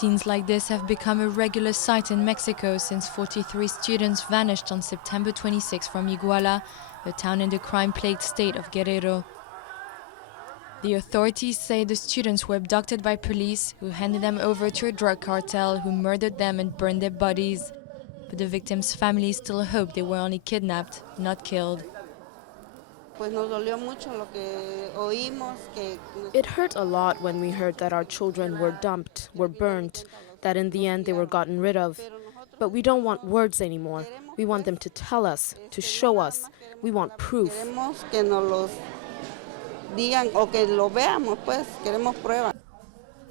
Scenes like this have become a regular sight in Mexico since 43 students vanished on September 26 from Iguala, a town in the crime-plagued state of Guerrero. The authorities say the students were abducted by police, who handed them over to a drug cartel who murdered them and burned their bodies. But the victims' families still hope they were only kidnapped, not killed. It hurt a lot when we heard that our children were dumped, were burnt, that in the end they were gotten rid of. But we don't want words anymore. We want them to tell us, to show us. We want proof.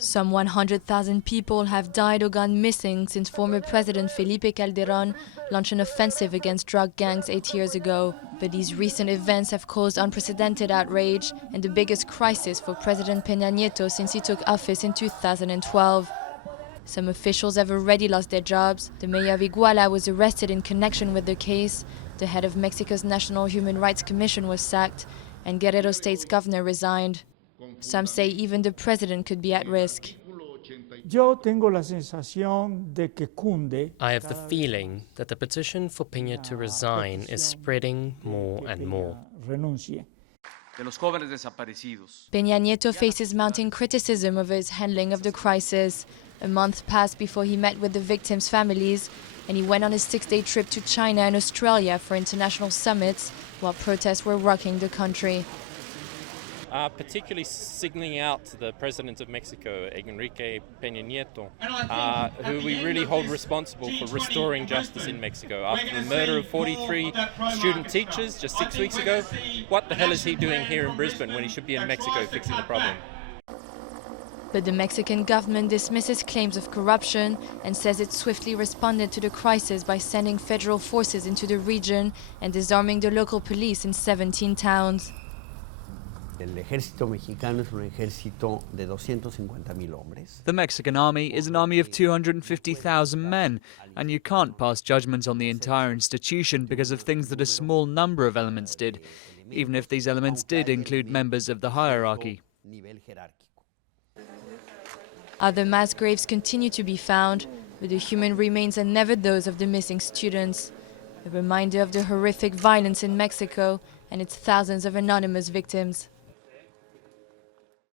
Some 100,000 people have died or gone missing since former President Felipe Calderón launched an offensive against drug gangs 8 years ago. But these recent events have caused unprecedented outrage and the biggest crisis for President Pena Nieto since he took office in 2012. Some officials have already lost their jobs. The mayor of Iguala was arrested in connection with the case. The head of Mexico's National Human Rights Commission was sacked, and Guerrero State's governor resigned. Some say even the president could be at risk. I have the feeling that the petition for Pena to resign is spreading more and more. Pena Nieto faces mounting criticism over his handling of the crisis. A month passed before he met with the victims' families, and he went on his 6-day trip to China and Australia for international summits, while protests were rocking the country. Particularly signaling out to the President of Mexico, Enrique Pena Nieto, who we really hold responsible for restoring justice in Mexico. After the murder of 43 student teachers just 6 weeks ago, what the hell is he doing here in Brisbane when he should be in Mexico fixing the problem? But the Mexican government dismisses claims of corruption and says it swiftly responded to the crisis by sending federal forces into the region and disarming the local police in 17 towns. The Mexican army is an army of 250,000 men, and you can't pass judgment on the entire institution because of things that a small number of elements did, even if these elements did include members of the hierarchy. Other mass graves continue to be found, but the human remains are never those of the missing students. A reminder of the horrific violence in Mexico and its thousands of anonymous victims.